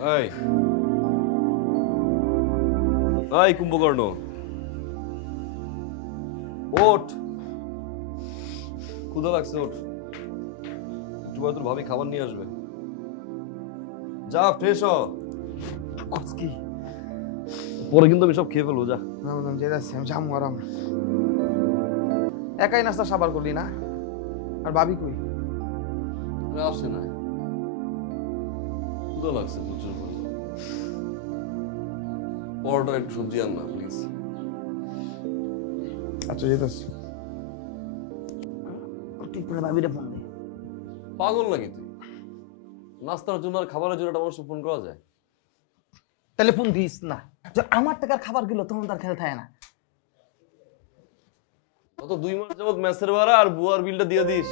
এই এই কুম্ভকর্ণ, ওঠ, ক্ষুধা লাগছে, ওঠ। একটু পরে তোর ভাবি খাবার নিয়ে আসবে। যা ফ্রেশ হ। কি পরে কিন্তু আমি সব খেয়ে ফেলবো। যা। আমি যাবো আরাম। একাই নাস্তা সাবার করলি না? আর ভাবি কই? আসে না, ক্ষুধা লাগছে প্রচুর। পরোটা একটু সবজি আন না প্লিজ। আচ্ছা যেতেছি। ঠিক করে ভাবিরে ফোন দে। পাগল নাকি তুই? নাস্তার জন্য আর খাবারের জন্য একটা মানুষকে ফোন করা যায়? তাহলে ফোন দিস না। যে আমার টাকার খাবার গেল তখন তার খেয়াল থাকে না। গত 2 মাস যাবত মেসের ভাড়া আর বুয়ার বিলটা দিয়ে দিস।